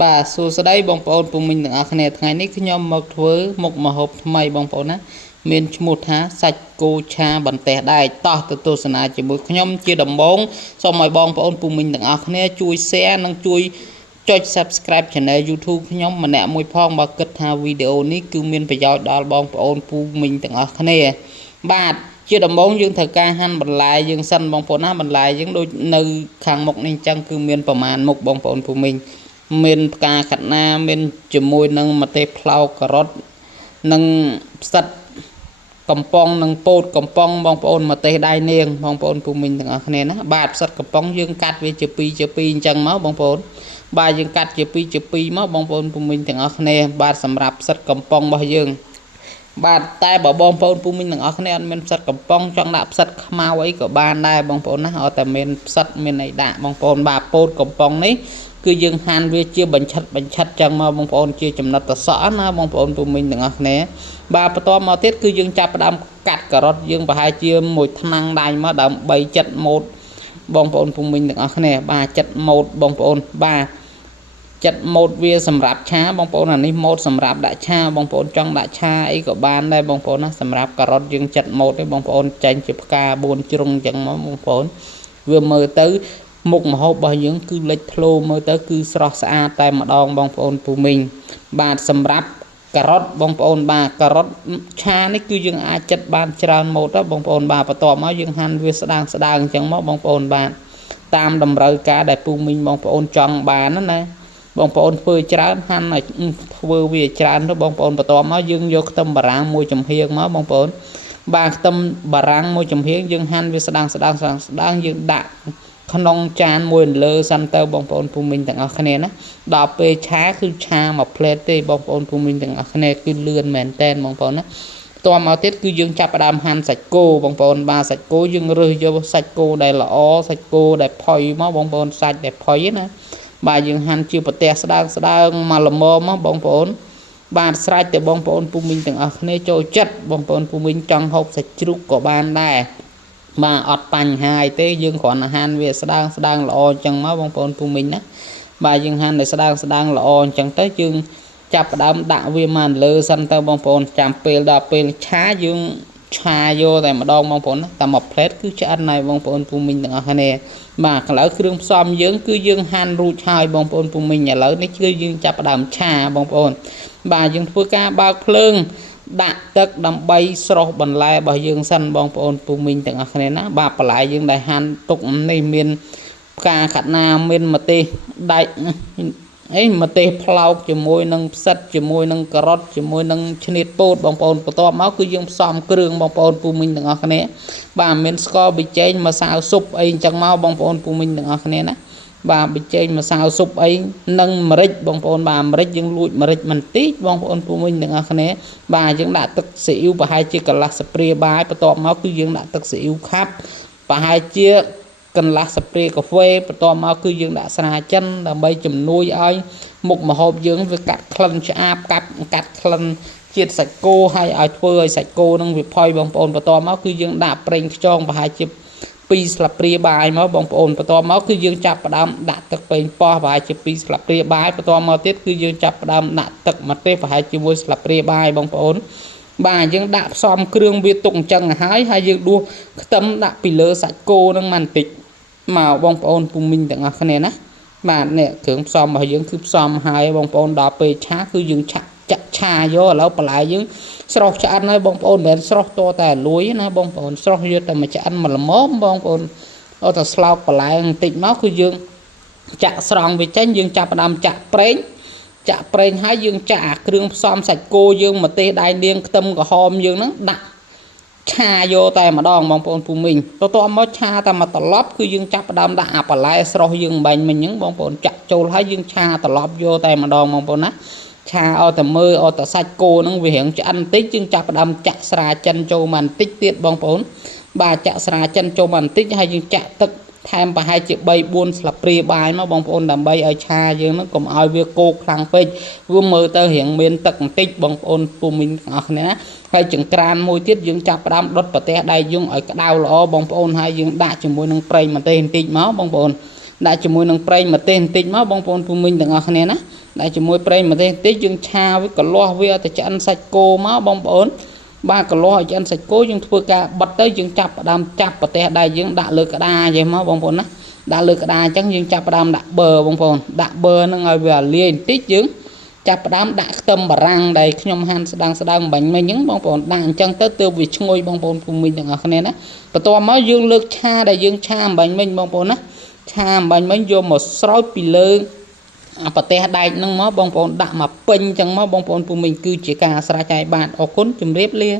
បាទសួស្តីបងប្អូនពុំមិញទាំងអស់គ្នាថ្ងៃនេះខ្ញុំមកធ្វើមុខម្ហូបថ្មីបងប្អូនណាមានឈ្មោះថាសាច់គោឆាបន្ទះដែកតោះទៅទស្សនាជាមួយខ្ញុំជាដំបូងសូមឲ្យបងប្អូនពុំមិញទាំងអស់គ្នាជួយ share និងជួយចុច Subscribe Channel YouTube ខ្ញុំម្នាក់មួយផងបើគិតថាវីដេអូនេះគឺមានប្រយោជន៍ដល់បងប្អូនពុំមិញទាំងអស់គ្នាបាទជាដំបូងយើងត្រូវការហាន់បន្លែយើងសិនបងប្អូនណាបន្លែយើងដូចនៅខាងមុខនេះអញ្ចឹងគឺមានប្រមាណមុខបងប្អូនពុំមិញមានផ្កាខាត់ណាមានជាមួយនឹងម្ទេសផ្លោកការ៉ុតនិងផ្សិតកំប៉ុងនិងពោតកំប៉ុងបងប្អូនម្ទេសដៃនាងបងប្អូនពុំមិញទាំងអស់គ្នាណាបាទផ្សិតកំប៉ុងយើងកាត់វាជា2អញ្ចឹងមកបងប្អូនបាទយើងកាត់ជា2មកបងប្អូនពុំមិញទាំងអស់គ្នាបាទសម្រាប់ផ្សិតកំប៉ុងរបស់យើងបាទតែបើបងប្អូនពុំមិញទាំងអស់គ្នាអត់មានផ្សិតកំប៉ុងចង់ដាក់ផ្សិតខ្មៅអីក៏បានដែរបងប្អូនណាអត់តែមានផ្សិតមានអីដាក់បងប្អូនបាទពោតកំប៉ុងនេះគឺយើងហាន់វាជាបញ្ឆិតចឹងមកបងប្អូនជាចំណិតតសក់ណាបងប្អូនពុំមិញទាំងអស់គ្នាបាទបន្តមកទៀតគឺយើងចាប់ផ្ដើមកាត់ការ៉ុតយើងប្រហែលជាមួយថ្នាំងដៃមកដើម្បីចិតម៉ូតបងប្អូនពុំមិញទាំងអស់គ្នាបាទចិតម៉ូតបងប្អូនបាទចិត្តម៉ូតវាសម្រាប់ឆាបងប្អូនអានេះម៉ូតសម្រាប់ដាក់ឆាបងប្អូនចង់ដាក់ឆាអីក៏បានដែរបងប្អូនណាសម្រាប់ការ៉ុតយើងចិត្តម៉ូតទេបងប្អូនចាញ់ជាផ្កា4ជ្រុងអញ្ចឹងមកបងប្អូនវាមើលទៅមុខម្ហូបរបស់យើងគឺលេចធ្លោមើលទៅគឺស្រស់ស្អាតតែម្ដងបងប្អូនពូមីងបាទសម្រាប់ការ៉ុតបងប្អូនបាទការ៉ុតឆានេះគឺយើងអាចចិតបានច្រើនម៉ូតទៅបងប្អូនបាទបន្ទាប់មកយើងហាន់វាស្ដើងអញ្ចឹងមកបងប្អូនបាទតាមតម្រូវការដែលពូមីងបងប្អូនចង់បានណាបងប្អូនធ្វើច្រើនហាន់ឲ្យធ្វើវាច្រើនទៅបងប្អូនបន្ទាប់មកយើងយកខ្ទឹមបារាំងមួយចំហៀងមកបងប្អូនបាទខ្ទឹមបារាំងមួយចំហៀងយើងហាន់វាស្ដើងយើងដាក់ក្នុងចានមួយលើសិនទៅបងប្អូនពូមីងទាំងអស់គ្នាណាដល់ពេលឆាគឺឆាមួយផ្លេតទេបងប្អូនពូមីងទាំងអស់គ្នាគឺលឿនមែនតែនបងប្អូនណាបន្ទាប់មកទៀតគឺយើងចាប់ផ្ដើមហាន់សាច់គោបងប្អូនបាទសាច់គោយើងរើសយកសាច់គោដែលល្អសាច់គោដែលផុយមកបងប្អូនសាច់ដែលផុយណាបាទយើងហាន់ជាប្រទេសស្ដើងមកល្មមមកបងប្អូនបាទស្រេចតែបងប្អូនពូមីងទាំងអស់គ្នាចូលចិត្តបងប្អូនពូមីងចង់ហូបសាច់ជ្រូកក៏បានដែរបាទអត់បញ្ហាអីទេយើងគ្រាន់តែហាន់វាស្ដើងល្អអញ្ចឹងមកបងប្អូនពូមីងណាបាទយើងហាន់តែស្ដើងល្អអញ្ចឹងទៅយើងចាប់ផ្ដើមដាក់វាមកលើសិនទៅបងប្អូនចាំពេលដល់ពេលឆាយើងឆាយកតែម្ដងបងប្អូនណាតែមួយផ្លេតគឺឆ្អិនហើយបងប្អូនពូមីងទាំងអស់គ្នាបាទឥឡូវគ្រឿងផ្សំយើងគឺយើងហាន់រួចហើយបងប្អូនពូមីងឥឡូវនេះគឺយើងចាប់ផ្ដើមឆាបងប្អូនបាទយើងធ្វើការបើកភ្លើងដាក់ទឹកដើម្បីស្រុះបន្លែរបស់យើងសិនបងប្អូនពូមីងទាំងអស់គ្នាណាបាទបន្លែយើងដែលហាន់ទុកនេះមានផ្កាខាត់ណាមានម្ទេសដែកម្ទេសផ្លោកជាមួយនឹងផ្សិតជាមួយនឹងការ៉ុតជាមួយនឹងឈ្នាតពោតបងប្អូនបន្ទាប់មកគឺយើងផ្សំគ្រឿងបងប្អូនពូមីងទាំងអស់គ្នាបាទមានស្ករប៊ីចេងម្សៅស៊ុបអីអញ្ចឹងមកបងប្អូនពូមីងទាំងអស់គ្នាណាបាទប៊ីចេងម្សៅស៊ុបអីនិងម្រេចបងប្អូនបាទម្រេចយើងលួចម្រេចបន្តិចបងប្អូនពូមីងទាំងអស់គ្នាបាទយើងដាក់ទឹកស៊ីអ៊ីវប្រហែលជាកន្លះស្ព្រាបាយបន្ទាប់មកគឺយើងដាក់ទឹកស៊ីអ៊ីវខាប់ប្រហែលជាកន្លះស្ព្រាកាហ្វេបន្ទាប់មកគឺយើងដាក់ស្រាចិនដើម្បីជំនួយឲ្យមុខម្ហូបយើងវាកាត់ក្លិនឆ្អាបកាត់ក្លិនជាតិសាច់គោហើយឲ្យធ្វើឲ្យសាច់គោនឹងវាផុយបងប្អូនបន្ទាប់មកគឺយើងដាក់ប្រេងខ្យងប្រហែលជា2ស្លាបព្រាបាយមកបងប្អូនបន្ទាប់មកគឺយើងចាប់ផ្ដើមដាក់ទឹកប៉េងប៉ោះប្រហែលជា2ស្លាបព្រាបាយបន្ទាប់មកទៀតគឺយើងចាប់ផ្ដើមដាក់ទឹកម្ទេសប្រហែលជា1ស្លាបព្រាបាយបងប្អូនបាទយើងដាក់ផ្សំគ្រឿងវាទុកអញ្ចឹងហើយយើងដួសខ្ទឹមដាក់ពីលើសាច់គោនឹងបន្តិចមកបងប្អូនពូមីងទាំងអស់គ្នាណាបាទនេះគ្រឿងផ្សំរបស់យើងគឺផ្សំហើយបងប្អូនដល់ពេលឆាគឺយើងចាក់ឆាយកឥឡូវបន្លែយើងស្រស់ឆ្អិនហើយបងប្អូនមិនមែនស្រស់តតែលួយណាបងប្អូនស្រស់យកតែមកឆ្អិនមកល្មមបងប្អូនអត់តែស្លោកបន្លែបន្តិចមកគឺយើងចាក់ស្រង់វាចេញយើងចាប់ផ្ដើមចាក់ប្រេងហើយយើងចាក់គ្រឿងផ្សំសាច់គោយើងម្ទេសដៃនាងខ្ទឹមក្រហមយើងហ្នឹងដាក់ឆាយកតែម្ដងបងប្អូនពូមីងបន្ទាប់មកឆាតែមកត្រឡប់គឺយើងចាប់ផ្ដើមដាក់អាបន្លែស្រស់យើងបាញ់មិញហ្នឹងបងប្អូនចាក់ចូលហើយយើងឆាត្រឡប់យកតែម្ដងបងប្អូនណាឆាឲ្យតែមើលឲ្យតែសាច់គោហ្នឹងវារៀងឆ្អិនបន្តិចយើងចាប់ផ្ដើមចាក់ស្រាចិនចូលមកបន្តិចទៀតបងប្អូនបាទចាក់ស្រាចិនចូលមកបន្តិចហើយយើងចាក់ទឹកថែមប្រហែលជា3-4ស្លាបព្រាបាយមកបងប្អូនដើម្បីឲ្យឆាយើងហ្នឹងកុំឲ្យវាគោកខ្លាំងពេកវាមើលទៅរៀងមានទឹកបន្តិចបងប្អូនពូមីងទាំងអស់គ្នាណាហើយចង្ក្រានមួយទៀតយើងចាប់ផ្ដើមដុតប្រទេសដៃយើងឲ្យក្តៅល្អបងប្អូនហើយយើងដាក់ជាមួយនឹងប្រេងម្ទេសបន្តិចមកបងប្អូនដាក់ជាមួយនឹងប្រេងម្ទេសបន្តិចមកបងប្អូនពូមីងទាំងអស់គ្នាណា ដែលជាមួយប្រេងម្ទេសបន្តិចយើងឆាវាកលាស់វាទៅឆ្អិនសាច់គោមកបងប្អូនបាទកលាស់ឲ្យឆ្អិនសាច់គោយើងធ្វើការបិទទៅយើងចាប់ផ្ដើមចាប់ប្រទេសដែរយើងដាក់លើក្តារអញ្ចឹងមកបងប្អូនណាដាក់លើក្តារអញ្ចឹងយើងចាប់ផ្ដើមដាក់ប៊ឺបងប្អូនដាក់ប៊ឺហ្នឹងឲ្យវាលាយបន្តិចយើងចាប់ផ្ដើមដាក់ខ្ទឹមបារាំងដែលខ្ញុំហាន់ស្ដើងបាញ់មិញហ្នឹងបងប្អូនដាក់អញ្ចឹងទៅទើបវាឈ្ងុយបងប្អូនពុំមីងទាំងអស់គ្នាណាបន្ទាប់មកយើងលើកឆាដែលយើងឆាបាញ់មិញបងប្អូនណាឆាបាញ់មិញយកមកស្រោចពីលើប្រទេសដែកហ្នឹងមកបងប្អូនដាក់មកពេញអញ្ចឹងមកបងប្អូនពុំមីងគឺជាការស្រេចហើយបាទអរគុណជម្រាបលា